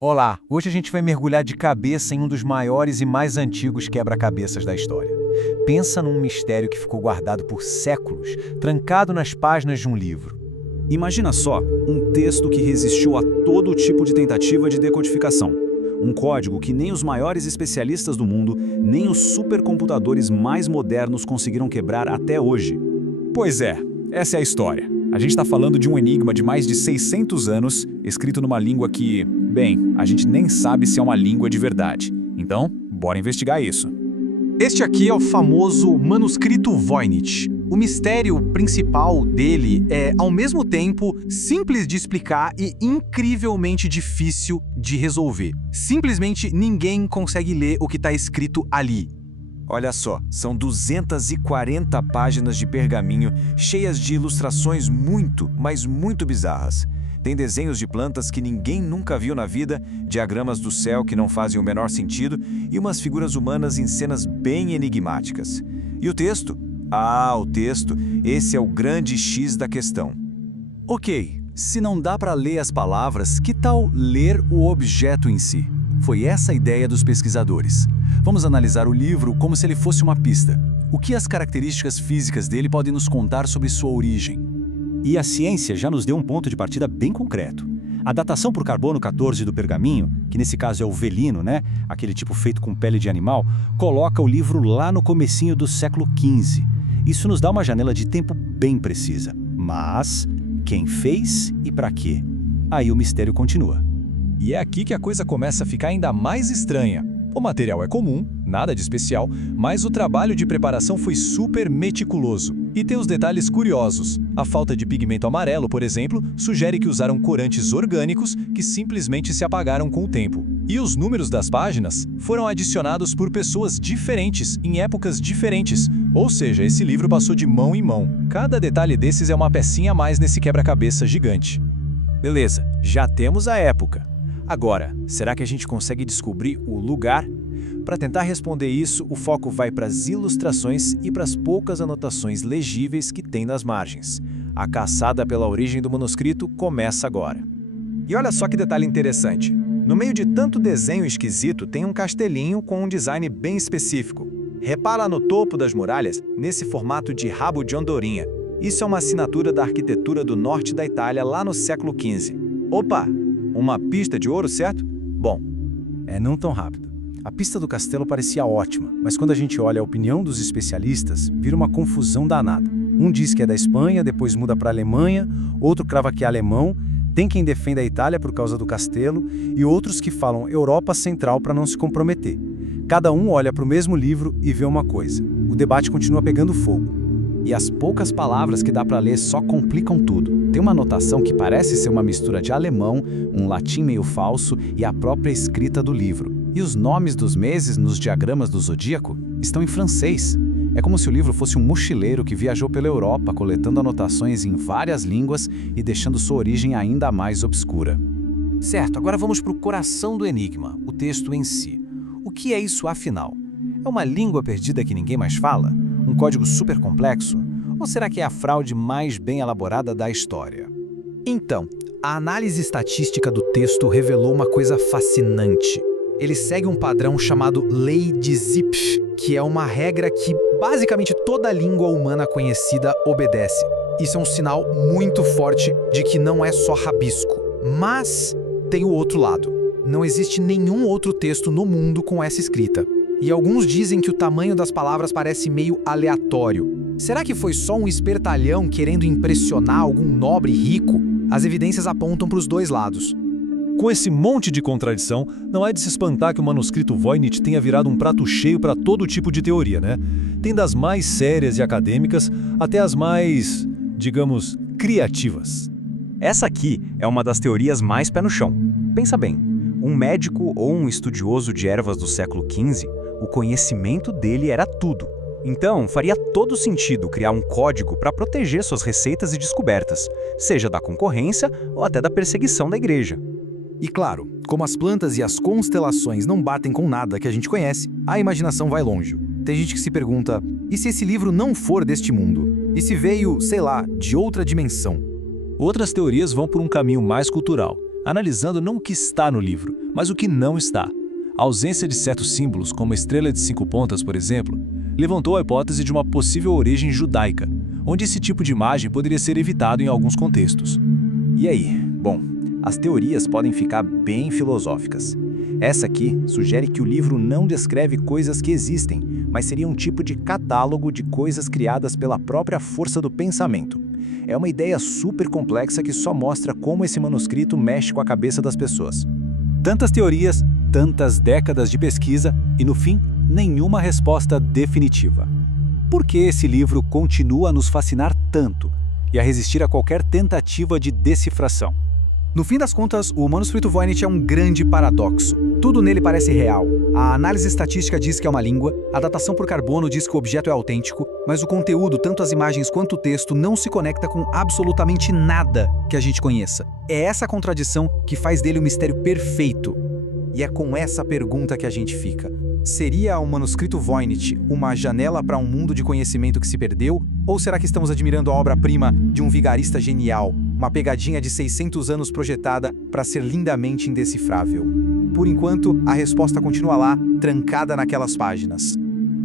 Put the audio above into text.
Olá, hoje a gente vai mergulhar de cabeça em um dos maiores e mais antigos quebra-cabeças da história. Pensa num mistério que ficou guardado por séculos, trancado nas páginas de um livro. Imagina só, um texto que resistiu a todo tipo de tentativa de decodificação. Um código que nem os maiores especialistas do mundo, nem os supercomputadores mais modernos conseguiram quebrar até hoje. Pois é, essa é a história. A gente está falando de um enigma de mais de 600 anos, escrito numa língua que, bem, a gente nem sabe se é uma língua de verdade. Então, bora investigar isso. Este aqui é o famoso manuscrito Voynich. O mistério principal dele é, ao mesmo tempo, simples de explicar e incrivelmente difícil de resolver. Simplesmente ninguém consegue ler o que está escrito ali. Olha só, são 240 páginas de pergaminho cheias de ilustrações muito, mas muito bizarras. Tem desenhos de plantas que ninguém nunca viu na vida, diagramas do céu que não fazem o menor sentido e umas figuras humanas em cenas bem enigmáticas. E o texto? O texto, esse é o grande X da questão. Ok, se não dá para ler as palavras, que tal ler o objeto em si? Foi essa a ideia dos pesquisadores. Vamos analisar o livro como se ele fosse uma pista. O que as características físicas dele podem nos contar sobre sua origem? E a ciência já nos deu um ponto de partida bem concreto. A datação por carbono 14 do pergaminho, que nesse caso é o velino, né? Aquele tipo feito com pele de animal, coloca o livro lá no comecinho do século XV. Isso nos dá uma janela de tempo bem precisa. Mas quem fez e para quê? Aí o mistério continua. E é aqui que a coisa começa a ficar ainda mais estranha. O material é comum, nada de especial, mas o trabalho de preparação foi super meticuloso. E tem os detalhes curiosos. A falta de pigmento amarelo, por exemplo, sugere que usaram corantes orgânicos que simplesmente se apagaram com o tempo. E os números das páginas foram adicionados por pessoas diferentes, em épocas diferentes. Ou seja, esse livro passou de mão em mão. Cada detalhe desses é uma pecinha a mais nesse quebra-cabeça gigante. Beleza, já temos a época. Agora, será que a gente consegue descobrir o lugar? Para tentar responder isso, o foco vai para as ilustrações e para as poucas anotações legíveis que tem nas margens. A caçada pela origem do manuscrito começa agora. E olha só que detalhe interessante. No meio de tanto desenho esquisito, tem um castelinho com um design bem específico. Repara no topo das muralhas, nesse formato de rabo de andorinha. Isso é uma assinatura da arquitetura do norte da Itália lá no século XV. Opa! Uma pista de ouro, certo? Bom, Não tão rápido. A pista do castelo parecia ótima, mas quando a gente olha a opinião dos especialistas, vira uma confusão danada. Um diz que é da Espanha, depois muda para a Alemanha, outro crava que é alemão, tem quem defenda a Itália por causa do castelo e outros que falam Europa Central para não se comprometer. Cada um olha para o mesmo livro e vê uma coisa. O debate continua pegando fogo. E as poucas palavras que dá para ler só complicam tudo. Tem uma anotação que parece ser uma mistura de alemão, um latim meio falso e a própria escrita do livro. E os nomes dos meses nos diagramas do zodíaco estão em francês. É como se o livro fosse um mochileiro que viajou pela Europa, coletando anotações em várias línguas e deixando sua origem ainda mais obscura. Certo, agora vamos para o coração do enigma, o texto em si. O que é isso afinal? É uma língua perdida que ninguém mais fala? Um código super complexo? Ou será que é a fraude mais bem elaborada da história? então, a análise estatística do texto revelou uma coisa fascinante. Ele segue um padrão chamado Lei de Zipf, que é uma regra que basicamente toda língua humana conhecida obedece. Isso é um sinal muito forte de que não é só rabisco. Mas tem o outro lado. Não existe nenhum outro texto no mundo com essa escrita. E alguns dizem que o tamanho das palavras parece meio aleatório. Será que foi só um espertalhão querendo impressionar algum nobre rico? As evidências apontam para os dois lados. Com esse monte de contradição, não é de se espantar que o manuscrito Voynich tenha virado um prato cheio para todo tipo de teoria, né? Tem das mais sérias e acadêmicas até as mais, digamos, criativas. Essa aqui é uma das teorias mais pé no chão. Pensa bem, um médico ou um estudioso de ervas do século XV, o conhecimento dele era tudo. Então, faria todo sentido criar um código para proteger suas receitas e descobertas, seja da concorrência ou até da perseguição da igreja. E claro, como as plantas e as constelações não batem com nada que a gente conhece, a imaginação vai longe. Tem gente que se pergunta, e se esse livro não for deste mundo? E se veio, sei lá, de outra dimensão? Outras teorias vão por um caminho mais cultural. analisando não o que está no livro, mas o que não está. A ausência de certos símbolos, como a estrela de 5 pontas, por exemplo, levantou a hipótese de uma possível origem judaica, onde esse tipo de imagem poderia ser evitado em alguns contextos. E aí? Bom, as teorias podem ficar bem filosóficas. Essa aqui sugere que o livro não descreve coisas que existem, mas seria um tipo de catálogo de coisas criadas pela própria força do pensamento. É uma ideia super complexa que só mostra como esse manuscrito mexe com a cabeça das pessoas. Tantas teorias, tantas décadas de pesquisa e, no fim, nenhuma resposta definitiva. Por que esse livro continua a nos fascinar tanto e a resistir a qualquer tentativa de decifração? No fim das contas, o manuscrito Voynich é um grande paradoxo. Tudo nele parece real. A análise estatística diz que é uma língua, a datação por carbono diz que o objeto é autêntico, mas o conteúdo, tanto as imagens quanto o texto, não se conecta com absolutamente nada que a gente conheça. É essa contradição que faz dele o mistério perfeito. E é com essa pergunta que a gente fica. Seria o manuscrito Voynich uma janela para um mundo de conhecimento que se perdeu? Ou será que estamos admirando a obra-prima de um vigarista genial? Uma pegadinha de 600 anos projetada para ser lindamente indecifrável? Por enquanto, a resposta continua lá, trancada naquelas páginas.